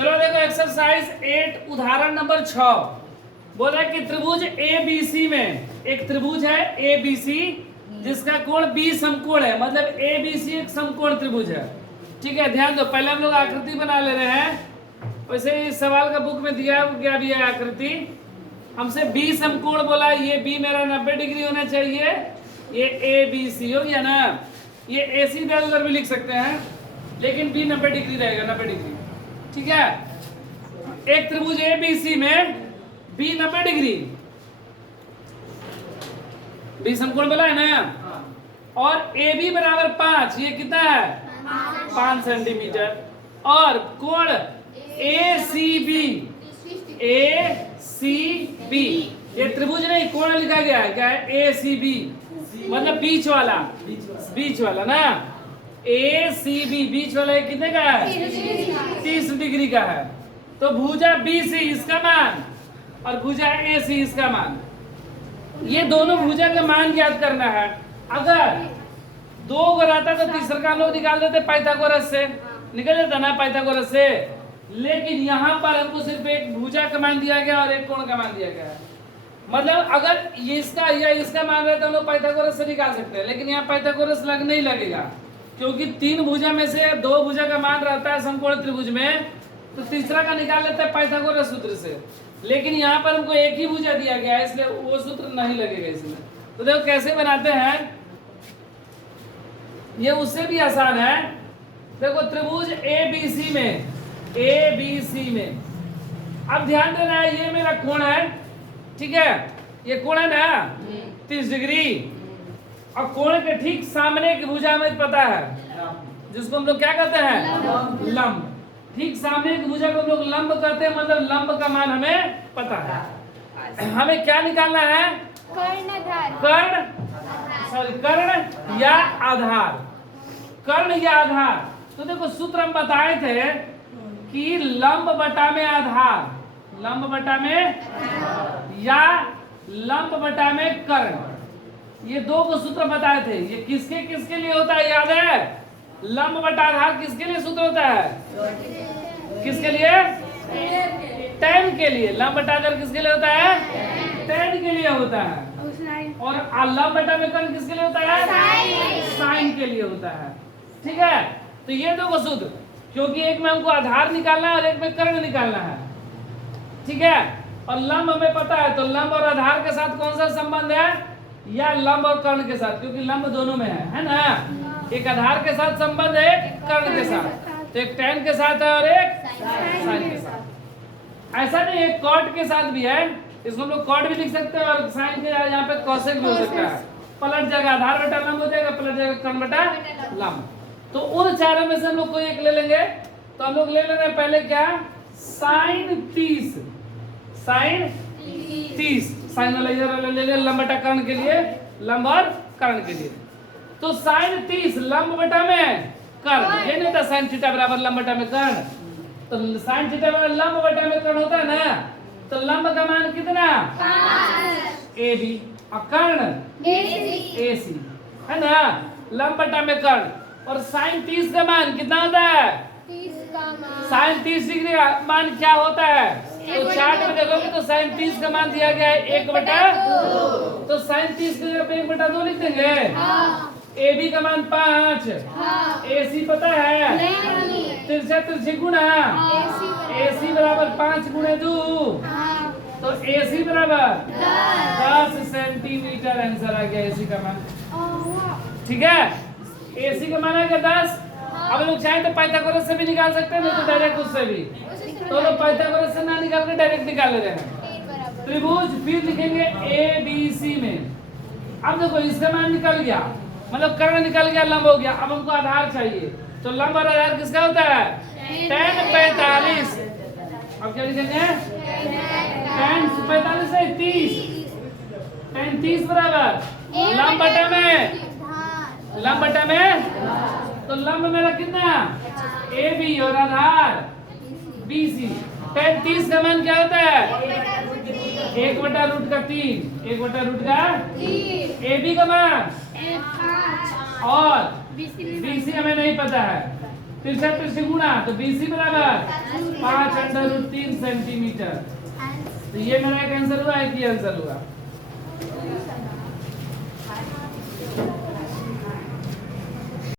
चलो देखो एक्सरसाइज 8 उदाहरण नंबर 6 बोला कि त्रिभुज ABC में एक त्रिभुज है ABC जिसका कोण B समकोण है, मतलब ABC एक समकोण त्रिभुज है। ठीक है, ध्यान दो, पहले हम लोग आकृति बना ले रहे हैं। वैसे इस सवाल का बुक में दिया गया भी है आकृति। हमसे B समकोण बोला, ये B मेरा 90 डिग्री होना चाहिए, ये ABC हो गया ना। ये AC उधर भी लिख सकते हैं, लेकिन B 90 डिग्री रहेगा, 90 डिग्री। ठीक है, एक त्रिभुज ABC में B 90 डिग्री, B समकोण बोला है ना, और AB बराबर 5, ये कितना है 5 सेंटीमीटर, और कोण ACB ये त्रिभुज नहीं कोण लिखा गया है, क्या है ACB मतलब बीच वाला ना। ACB बीच वाला ये कितने का है 30 डिग्री का है। तो भुजा BC इसका मान और भुजा AC इसका मान, ये दोनों भुजा का मान ज्ञात करना है। अगर दो अगर आता तो तीसरा का हम लोग निकाल देते पाइथागोरस से, निकल जाता ना पाइथागोरस से। लेकिन यहाँ पर हमको सिर्फ एक भुजा का मान दिया गया और एक कोण का मान दिया गया है। मतलब अगर ये इसका या इसका मान रहे तो हम लोग पाइथागोरस से निकाल सकते हैं, लेकिन यहाँ पाइथागोरस नहीं लगेगा, क्योंकि तीन भुजा में से दो भुजा का मान रहता है समकोण त्रिभुज में, तो तीसरा का निकाल लेते हैं पाइथागोरस सूत्र से। लेकिन यहाँ पर हमको एक ही भुजा दिया गया है, इसलिए वो सूत्र नहीं लगेगा इसमें। तो देखो कैसे बनाते हैं, ये उससे भी आसान है। देखो त्रिभुज ABC में अब ध्यान देना है, ये मेरा कोण है, ठीक है, ये कोण है ना 30 डिग्री, और कोण के ठीक सामने की भुजा हमें पता है, जिसको हम लोग क्या कहते हैं लंब। ठीक सामने की भुजा को हम लोग लंब कहते हैं, मतलब लंब का मान हमें पता है। हमें क्या निकालना है कर्ण या आधार, कर्ण या आधार। तो देखो सूत्र हम बताए थे कि लंब बटा में आधार, लंब बटा में या लंब बटा में कर्ण, ये दो को सूत्र बताए थे। ये किसके किसके लिए होता है याद है? लंब बटा आधार किसके लिए सूत्र होता है? किसके लिए? tan के लिए। लंब बटा आधार किसके लिए होता है? tan के लिए होता है। और लंब बटा में कर्ण किसके लिए होता है? साइन के लिए होता है। ठीक है, तो ये दो सूत्र, क्योंकि एक में हमको आधार निकालना है और एक में कर्ण निकालना है। ठीक है, और लंब हमें पता है, तो लंब और आधार के साथ कौन सा संबंध है? या लंब और कर्ण के साथ, क्योंकि लंब दोनों में है ना। एक आधार के साथ संबंध है, एक कर्ण के साथ, तो एक tan के साथ है और एक साइन के साथ। ऐसा नहीं, एक कॉट के साथ भी है, इसको हम लोग कॉट भी लिख सकते हैं और साइन के यहाँ पे कोसेक भी हो सकता है। पलट जाएगा आधार बटा लंब हो जाएगा, पलट जाएगा कर्ण बटा लंब। तो उन चारों में से हम लोग कोई एक ले लेंगे। तो हम लोग ले रहे हैं पहले क्या, साइन 30, साइन 30, साइन वाला इधर ले लेंगे लंब बटा कर्ण के लिए, लंब और कर्ण के लिए। तो साइन 30 लंब बटा में कर्ण, ये नहीं था साइन थीटा बराबर लंब बटा में कर्ण, तो साइन थीटा बराबर लंब बटा में कर्ण होता है ना। तो लंब का मान कितना? 5 AB, और कर्ण AC है ना, लंब बटा में कर्ण। और साइन 30 का मान कितना होता है? 30 का मान, साइन 30 डिग्री का मान क्या होता है? तो चार्ट में देखोगे तो साइन 30 का मान दिया गया है 1/2, तो साइन 30 की जगह पे 1/2 लिख देंगे। AB का मान 5, AC पता है तिरछा गुणा, AC बराबर 5 गुणे 2, तो AC बराबर 10 सेंटीमीटर। आंसर आ गया AC का मान। ठीक है, AC का मान आ गया 10। अब लोग चाहे तो पाइथागोरस से भी निकाल सकते हैं, नहीं तो डायरेक्ट उससे भी। तो लोग पाइथागोरस से ना निकाल के डायरेक्ट निकाल ले रहे हैं। त्रिभुज फिर लिखेंगे ABC में। अब देखो इसका मान निकल गया, मतलब कर्ण निकल गया, लंब हो गया। अब हमको आधार चाहिए, तो लंब और आधार किसका होता है? tan 45। अब क्या लिखेंगे? tan 45 है 30, tan 30 बराबर लंब बटा में, लंब बटा में, तो लंब मेरा कितना? AB और आधार BC। tan 30 का मान क्या होता है? 1/√3, 1/√3। AB का मान और BC हमें नहीं पता है, तिरछा गुणा, तो BC बराबर 5 √3 सेंटीमीटर। तो ये मेरा एक आंसर हुआ, एक ही आंसर हुआ।